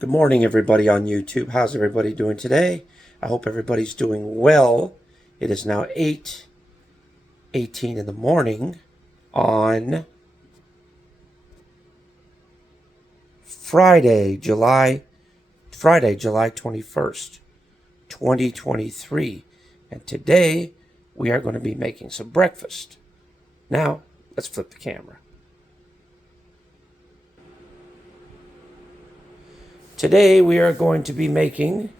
Good morning, everybody on YouTube. How's everybody doing today? I hope everybody's doing well. It is now 8:18 in the morning on Friday, July 21st, 2023. And today we are going to be making some breakfast. Now, let's flip the camera. Today we are going to be making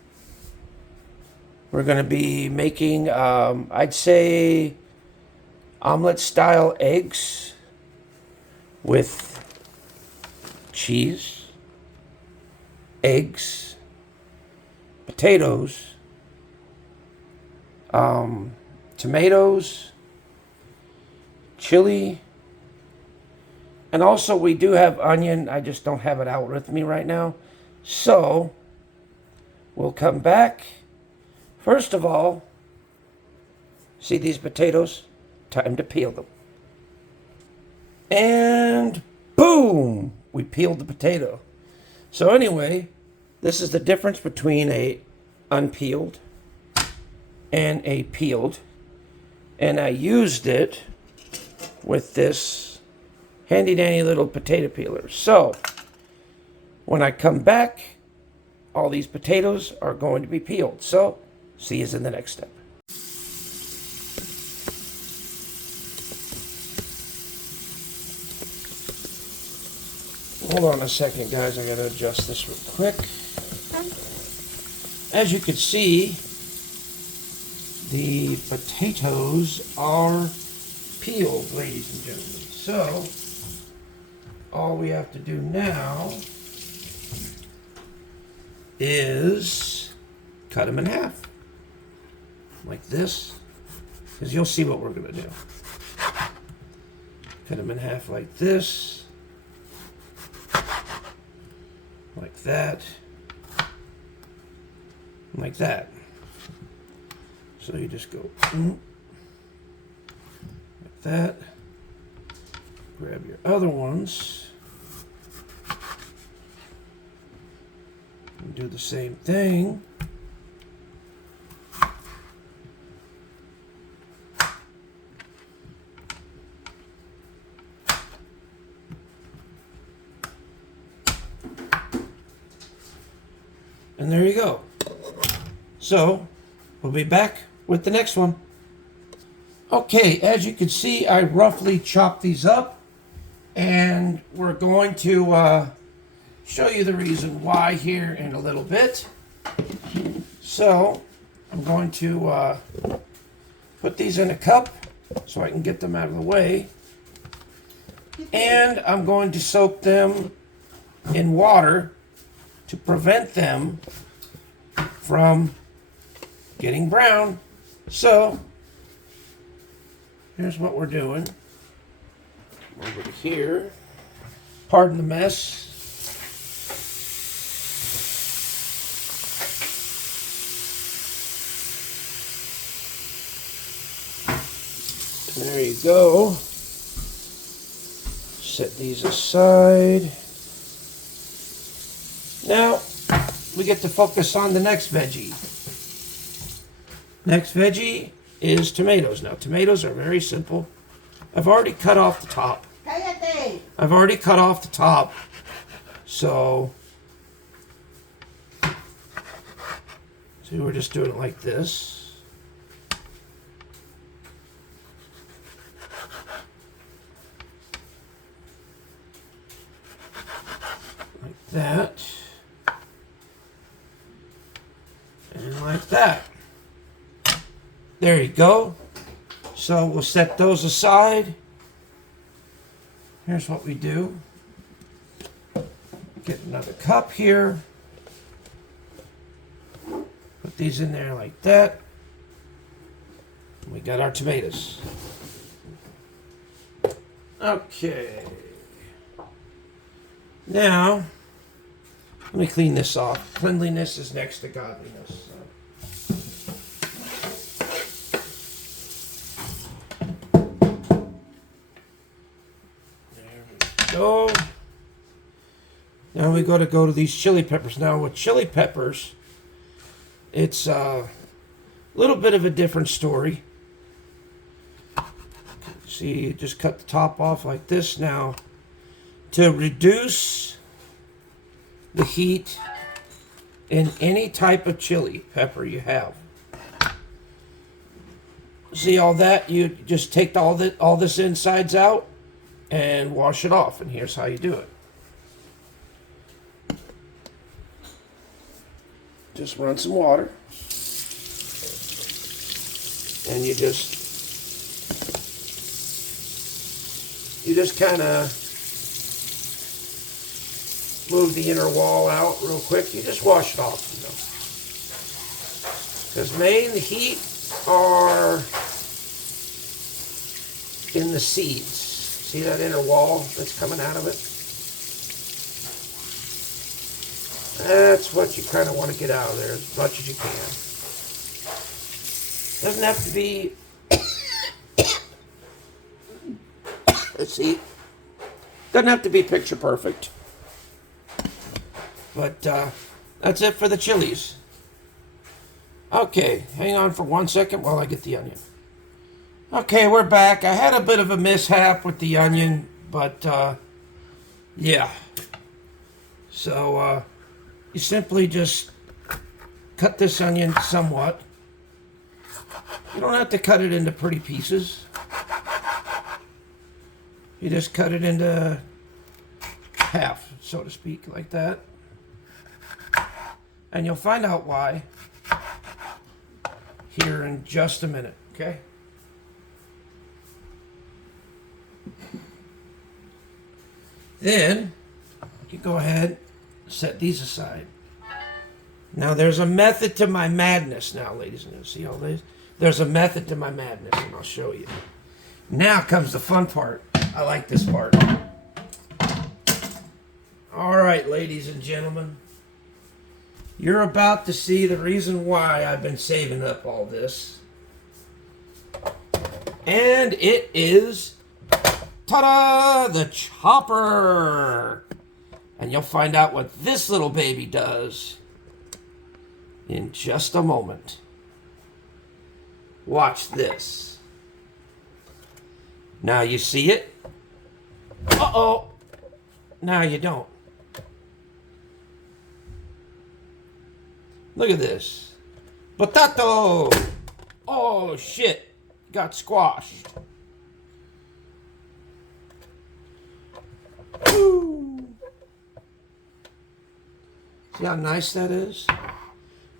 I'd say, omelet style eggs with cheese, eggs, potatoes, tomatoes, chili, and also we do have onion. I just don't have it out with me right now. So we'll come back. First of all, see these potatoes? Time to peel them. And boom! We peeled the potato. So anyway, this is the difference between a unpeeled and a peeled. And I used it with this handy dandy little potato peeler. So when I come back, all these potatoes are going to be peeled. So see you in the next step. Hold on a second, guys. I gotta adjust this real quick. As you can see, the potatoes are peeled, ladies and gentlemen. So all we have to do now is cut them in half like this, because you'll see what we're going to do. Cut them in half like this, like that, like that. So you just go like that, grab your other ones and do the same thing. And there you go. So we'll be back with the next one. Okay, as you can see, I roughly chopped these up, and we're going to show you the reason why here in a little bit. So I'm going to put these in a cup so I can get them out of the way, and I'm going to soak them in water to prevent them from getting brown. So here's what we're doing. Over to here. Pardon the mess. There you go. Set these aside. Now, we get to focus on the next veggie. Next veggie is tomatoes. Now, tomatoes are very simple. I've already cut off the top. So, see, we're just doing it like this. Like that. And like that. There you go. So we'll set those aside. Here's what we do. Get another cup here. Put these in there like that. We got our tomatoes. Okay. Now, let me clean this off. Cleanliness is next to godliness. So. There we go. Now we got to go to these chili peppers. Now with chili peppers, it's a little bit of a different story. See, you just cut the top off like this. Now, to reduce the heat in any type of chili pepper you have, see all that? You just take all this insides out and wash it off. And here's how you do it. Just run some water, and you just kind of move the inner wall out real quick. You just wash it off, you know. Because the heat are in the seeds. See that inner wall that's coming out of it? That's what you kind of want to get out of there as much as you can. Doesn't have to be, see, doesn't have to be picture perfect. But that's it for the chilies. Okay, hang on for 1 second while I get the onion. Okay, we're back. I had a bit of a mishap with the onion, but yeah. So you simply just cut this onion somewhat. You don't have to cut it into pretty pieces. You just cut it into half, so to speak, like that. And you'll find out why here in just a minute, okay? Then you go ahead, set these aside. Now there's a method to my madness now, ladies and gentlemen. See all this? There's a method to my madness, and I'll show you. Now comes the fun part. I like this part. All right, ladies and gentlemen. You're about to see the reason why I've been saving up all this. And it is, ta-da, the chopper. And you'll find out what this little baby does in just a moment. Watch this. Now you see it? Uh-oh. Now you don't. Look at this. Potato! Oh, shit. Got squashed. Woo. See how nice that is?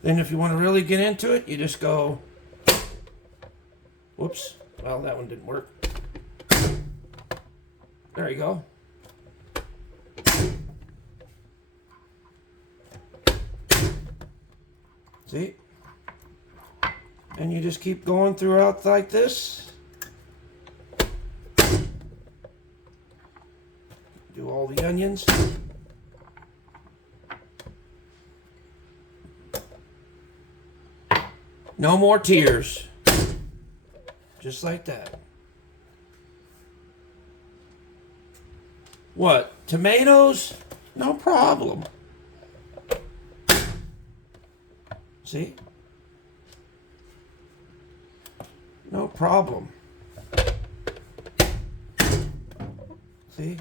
Then if you want to really get into it, you just go... Whoops. Well, that one didn't work. There you go. See? And you just keep going throughout like this. Do all the onions. No more tears. Just like that. What? Tomatoes? No problem. See? No problem. See?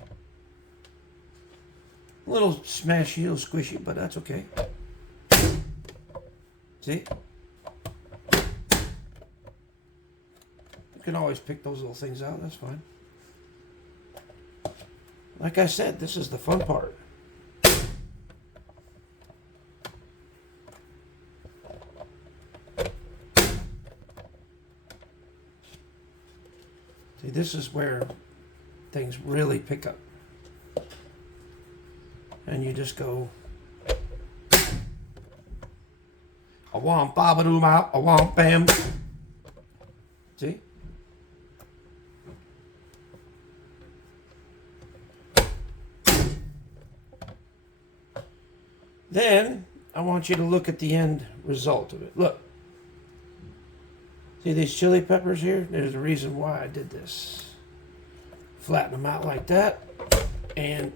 A little smashy, a little squishy, but that's okay. See? You can always pick those little things out, that's fine. Like I said, this is the fun part. See, this is where things really pick up. And you just go, a womp babadoo mouth, a womp bam. See? Then I want you to look at the end result of it. Look. See these chili peppers here? There's a reason why I did this. Flatten them out like that. And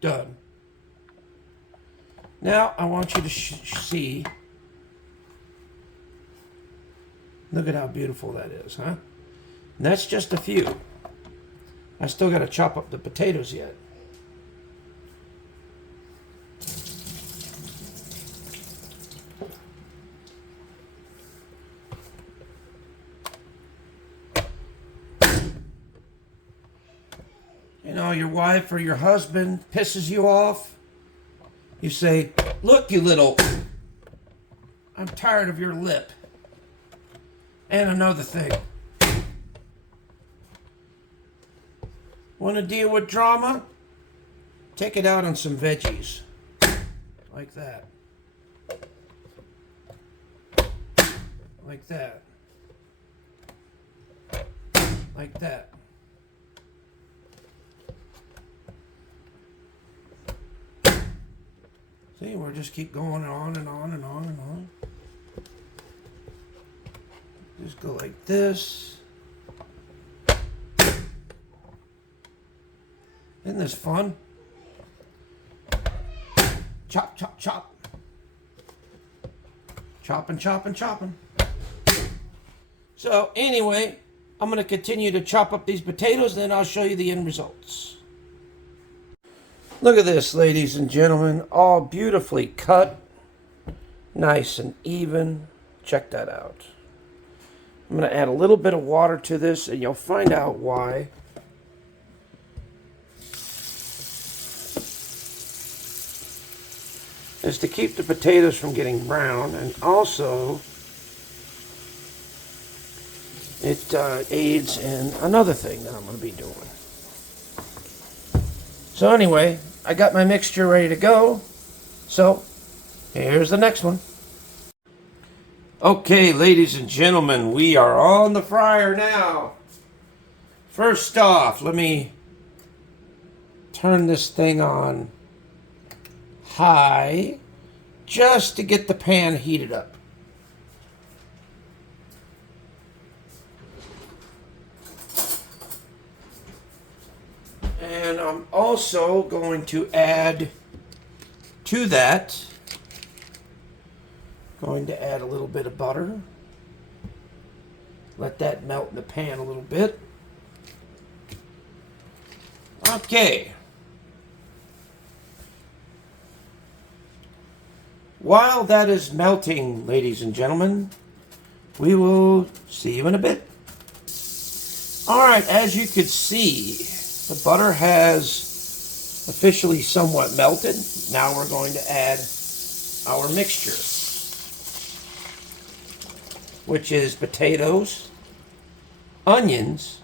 done. Now I want you to see. Look at how beautiful that is, huh? And that's just a few. I still got to chop up the potatoes yet. You know, your wife or your husband pisses you off. You say, "Look, you little, I'm tired of your lip." And another thing. Want to deal with drama? Take it out on some veggies. Like that. Like that. Like that. See, we'll just keep going on and on and on and on. Just go like this. Isn't this fun? Chop, chop, chop. Chopping, chopping, chopping. So anyway, I'm going to continue to chop up these potatoes, then I'll show you the end results. Look at this, ladies and gentlemen. All beautifully cut. Nice and even. Check that out. I'm going to add a little bit of water to this, and you'll find out why. Is to keep the potatoes from getting brown, and also it aids in another thing that I'm going to be doing. So anyway, I got my mixture ready to go. So here's the next one. Okay, ladies and gentlemen, we are on the fryer now. First off, let me turn this thing on high just to get the pan heated up. And I'm also going to add to that, going to add a little bit of butter. Let that melt in the pan a little bit. Okay. While that is melting, ladies and gentlemen, we will see you in a bit. Alright, as you can see, the butter has officially somewhat melted. Now we're going to add our mixture, which is potatoes, onions,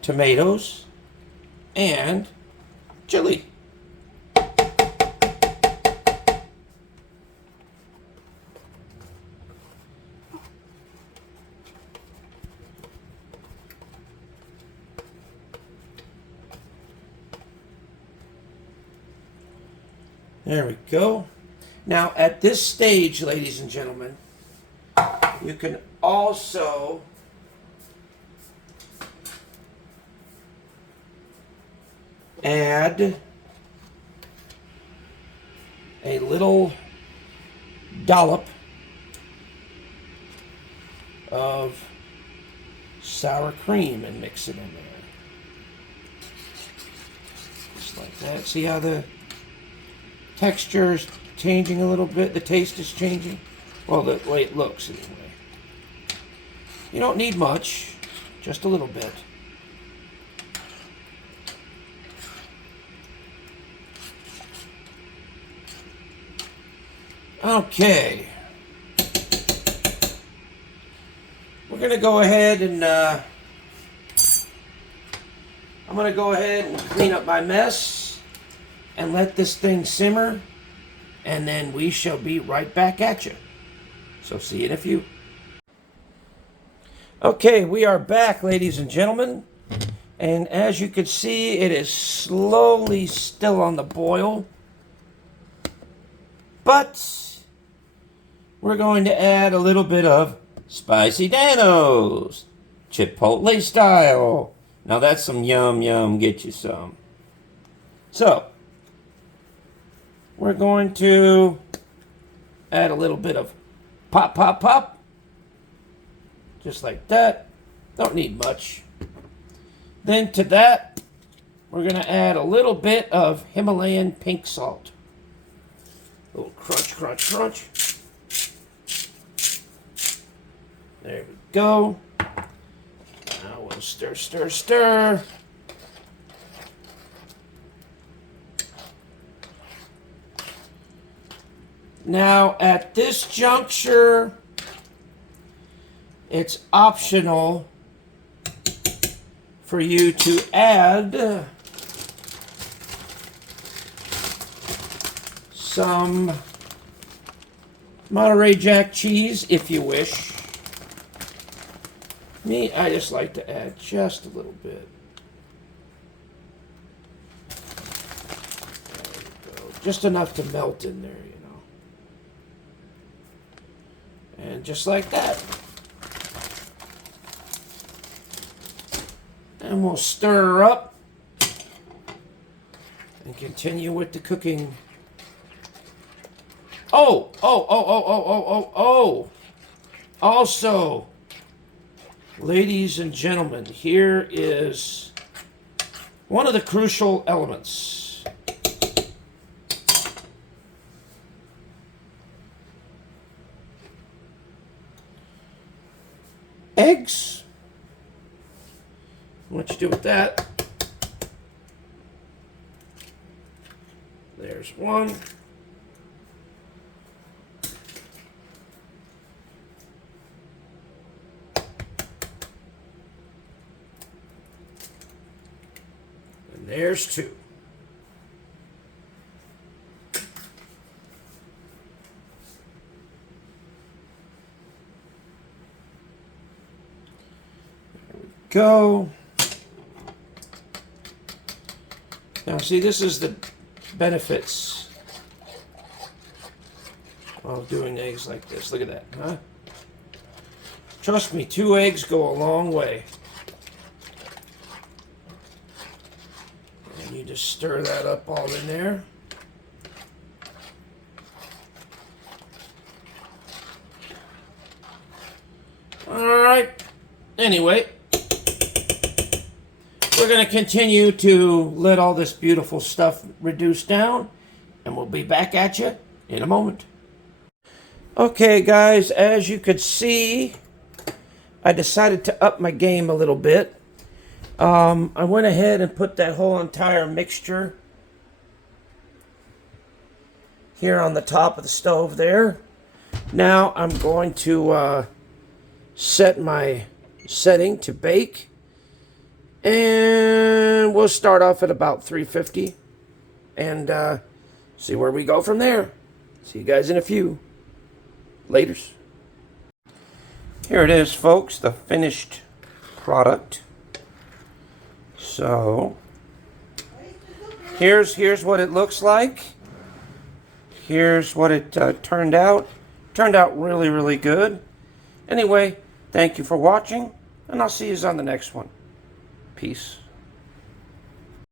tomatoes, and chili. There we go. Now at this stage, ladies and gentlemen, you can also add a little dollop of sour cream and mix it in there. Just like that. See how the texture is changing a little bit? The taste is changing. Well, the way it looks anyway. You don't need much, just a little bit. Okay. We're going to go ahead and I'm going to go ahead and clean up my mess and let this thing simmer, and then we shall be right back at you. So see you in a few. Okay, we are back, ladies and gentlemen. And as you can see, it is slowly still on the boil. But we're going to add a little bit of spicy Danos, Chipotle style. Now that's some yum yum, get you some. So, we're going to add a little bit of pop, pop, pop. Just like that. Don't need much. Then to that, we're going to add a little bit of Himalayan pink salt. A little crunch, crunch, crunch. There we go. Now we'll stir, stir, stir. Now at this juncture, it's optional for you to add some Monterey Jack cheese if you wish. Me, I just like to add just a little bit. There we go. Just enough to melt in there, you know. And just like that. And we'll stir her up and continue with the cooking. Oh. Also, ladies and gentlemen, here is one of the crucial elements. Eggs. What you do with that? There's one. And there's two. There we go. Now, see, this is the benefits of doing eggs like this. Look at that, huh? Trust me, 2 eggs go a long way. And you just stir that up all in there. All right. Anyway. We're going to continue to let all this beautiful stuff reduce down, and we'll be back at you in a moment. Okay, guys, as you could see, I decided to up my game a little bit. I went ahead and put that whole entire mixture here on the top of the stove there. Now I'm going to set my setting to bake. And we'll start off at about 350 and see where we go from there. See you guys in a few. Laters. Here it is, folks, the finished product. So, here's what it looks like. Here's what it turned out. Turned out really, really good. Anyway, thank you for watching, and I'll see you on the next one. Peace.